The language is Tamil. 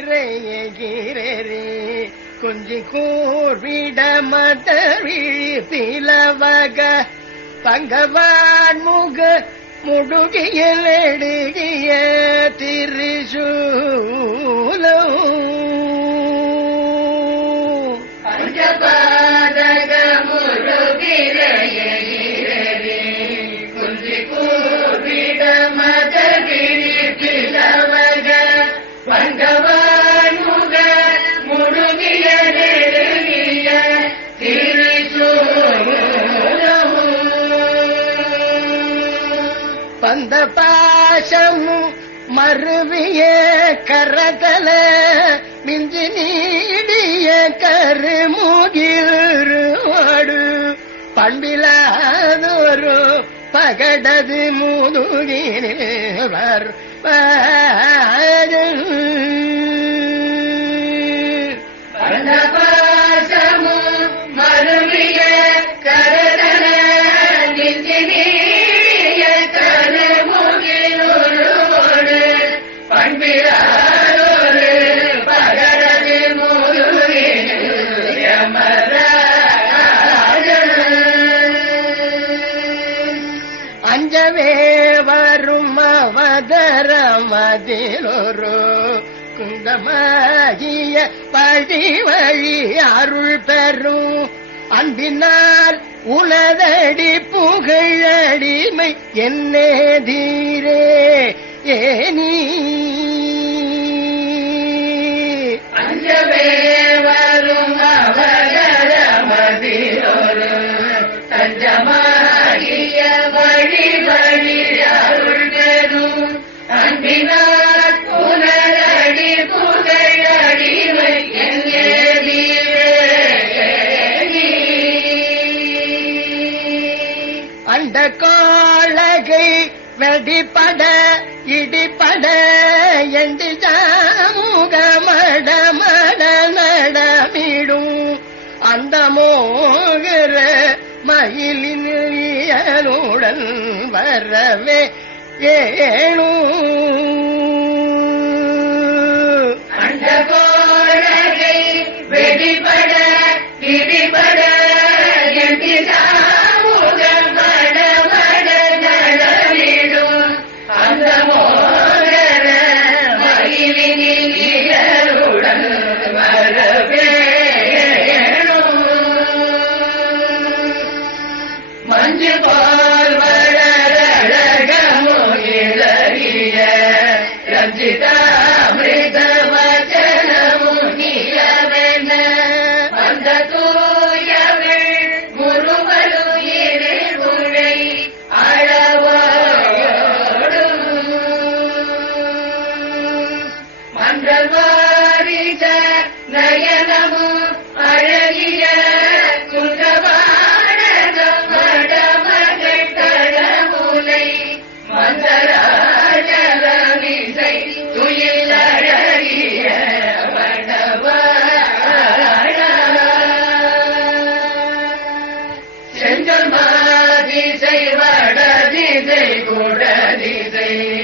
எகிரே கொஞ்சி கூர்விட மதவிழி பிளவக. பங்கவான் முக முடுகியில் எடுகிய திரிசூலம் கந்த பந்த பாசமும் மருவிய கரதல மிஞ்சி நீடிய கருமுகிருவாடு பண்பிலாதொரு பகடது முதுகினில் அதிலொரு குந்தமாகிய பழி வழி அருள் பெறும் அன்பினால் உலதடி புகழடிமை என்னே தீரே. ஏனி வெடிப்பட இடிப்பட எண்டி ஜாமுகமட நடமிடும் அந்த மோகிற மயிலினுடன் வரவே ஏணு மஞ்சு போல் வளரழகமோ ரஞ்சிதா day.